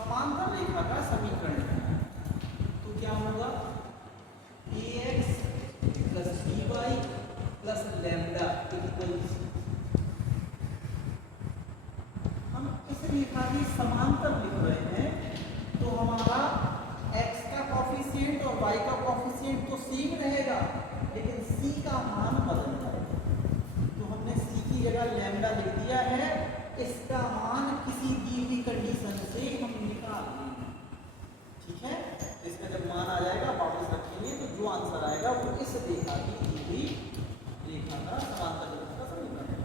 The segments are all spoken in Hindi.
समांतर रेखा का समीकरण है, तो क्या होगा ax plus by plus lambda equal हम इस रेखा की समांतर लिख रहे हैं, तो हमारा x का कॉफिशिएंट और y का कॉफिशिएंट तो सेम रहेगा, लेकिन c का मान बदल जाएगा। तो हमने c की जगह लैम्डा लिख दिया है, इसका मान किसी दी हुई कंडीशन से हम निकाल लेंगे। ठीक है, इसका जब मान आ जाएगा वापस रखेंगे, तो जो आंसर आएगा वो इस रेखा की दी हुई रेखा का समांतर रेखा का समीकरण है।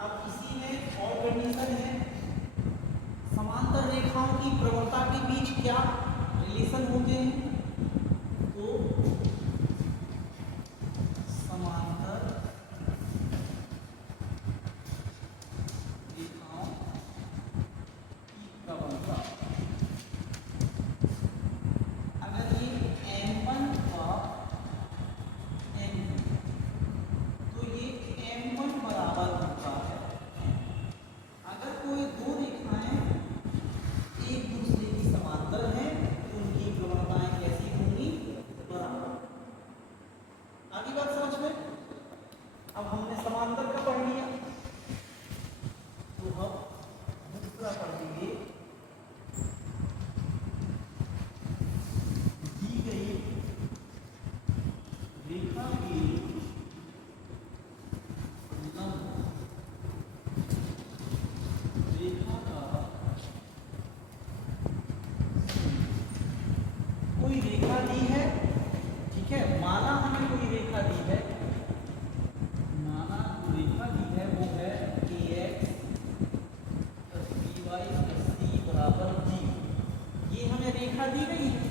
अब इसी में और कंडीशन है, समांतर रेखाओं की प्रवणता के बीच क्या रिलेशन होते हैं, तो समांतर रेखाओं की प्रवणता, अगर ये M1 का M2, तो ये M1 बराबर होता है, अगर कोई दो रेखाएं एक दूसरे की समांतर हैं तो उनकी प्रवणताएं कैसी होंगी, बराबर। आगे बात समझ में। अब हमने समांतर का पढ़ लिया, तो हम दूसरा पढ़ेंगे, दी गई रेखा की लंब रेखा का कोई रेखा दी है। ठीक है, माना हमें कोई रेखा दी है, माना रेखा दी है, वो है ax plus by plus c बराबर g। ये हमें रेखा दी गई है,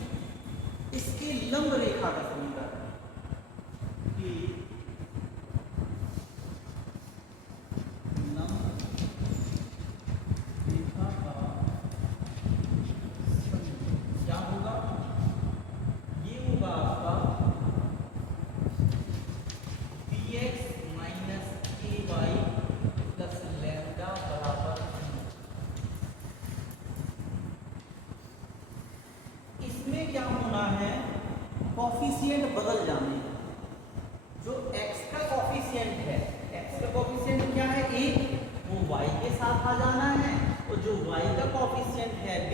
इसके लंब रेखा का समीकरण कि लंब रेखा का समीकरण क्या होगा, ये होगा आपका bx minus ay plus lambda बराबर। इसमें क्या होना है, कॉफिशिएंट बदल जाने, जो x का कॉफिशिएंट है, x का कॉफिशिएंट क्या है a, वो y के साथ आ जाना है, और जो y का कॉफिशिएंट है b,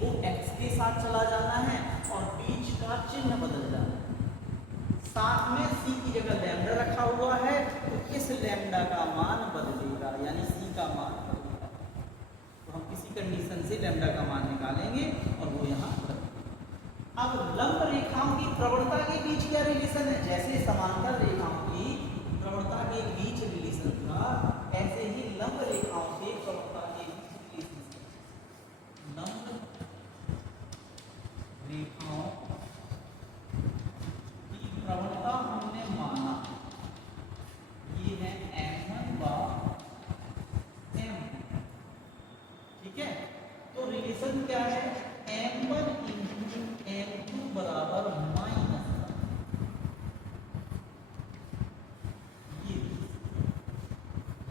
वो x के साथ चला जाना है, और बीच का चिन्ह बदल जाना है। साथ में c की जगह लैम्डा रखा हुआ है, तो इस लैम्डा का मान बदलेगा, यानी c का मान बदलेगा। तो हम किसी कंडीशन से लैम्डा का मान निकालेंगे और वो यहाँ बदलेगा। अब लंब रेखाओं की प्रवणता के बीच क्या रिलेशन है, जैसे समांतर रेखाओं की प्रवणता के बीच रिलेशन था, ऐसे ही लंब रेखाओं के प्रवणता के बीच रिलेशन है। लंब रेखाओं की प्रवणता हमने माना ये है M1 व M2। ठीक है, तो रिलेशन क्या है, M1 इंटू M2 बराबर माइनस, ये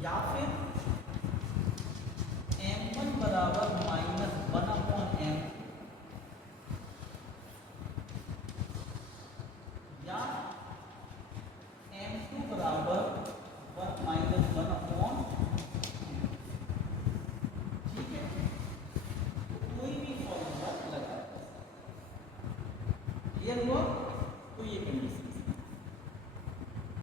या फिर M1 बराबर माइनस 1/m, या M2 बराबर माइनस 1/m। ठीक है, तो कोई भी फॉर्मूला लगा, क्लियर हुआ।